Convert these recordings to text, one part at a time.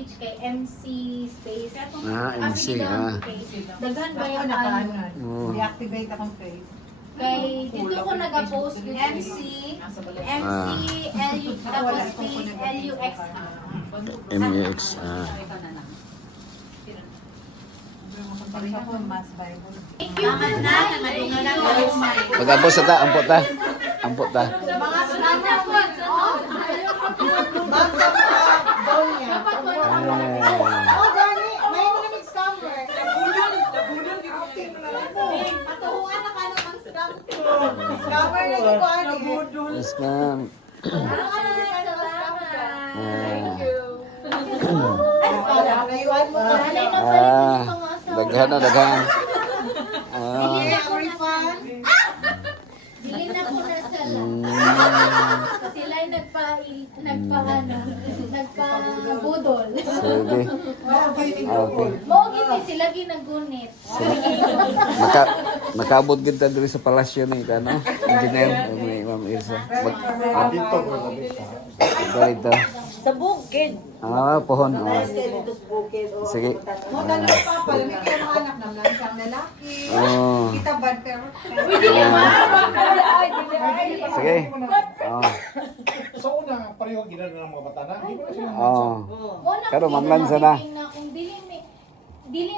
page kay MC Space. MC, Daghan ba yung Oh. Deactivate akong face. Kay dito ko nag-post yung MC, LU, tapos space, LUX ha. MX. Pareho ko, Mass Bible. Thank you po na. Pag-abos sa ta, ampot ta. Ampot ta. Mga sunana po. Basta daw niya. Oh, Dani, may nag scammer. Patuhuan na ka naman scammer. Scammer na ko ano. Yes, ma'am. Thank you. Layuan mo ka. Daghan na, daghan. Dili na ko na sa sila yung nagpa-budol. Sige. Okay. Mogi sila ginagunit. Nakabot kita diri sa palasyo ni ano? Engineer ni Ma'am Ilsa. Dito ko Dito. Sa bukid. Pohon. Dito sa bukid. Sige. Mo dalo pa pala may kaya mga anak ng lansang lalaki. Oh. Kita bad pero. Sige. Sa una, pareho ginagawa ng mga bata na. Hindi ko na sila Pero mamlansa na. Kung dili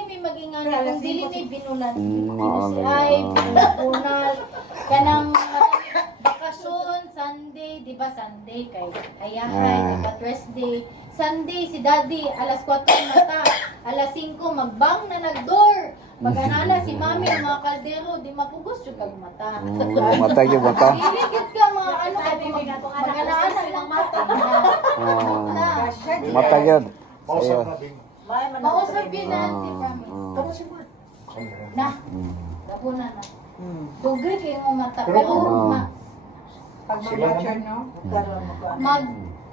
may magingan kung dili may binulan. Oo. Ay, binunal. Kanang bakasyon, Sunday, di ba Sunday kay ayahay, di ba Thursday. Sunday, si Daddy, alas 4 mata, alas 5, magbang na nag-door. Mag-anana si Mami, ang mga kaldero, di mapugos yung kag mata. Matay yung mata. Diligid ka mga ano, mag-anana ng mata. Matay yun. Pausap na din. Mausap yun natin, promise. Na, dapunan na. Dugay kayo mga mata. Pero Pag mag-watcher, no?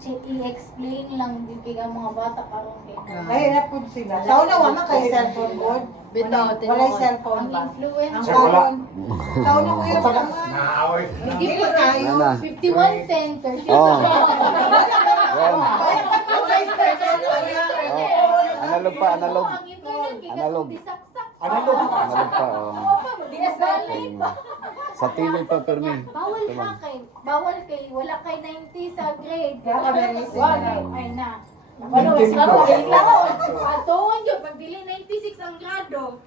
i-explain lang din kay mga bata karon kay Nahirap po sila. Sa una, wala kayo cellphone po. Wala cellphone ang ba? influence. Ang karon. Sa una ko yung mga Naaway. Hindi Hindi pa tayo. Ano? 5110 30. Oh. Yan. Analog pa, analog. Ang internet kay Analog. disaksak. Analog. Analog pa. Di Sa TV pa, permi. Bawal ha kay, wala kay 90 sa grade. Kaka-very Wag ay na. Ano, sa ako, bigla ko. Atuon yun, pag dili 96 ang grado.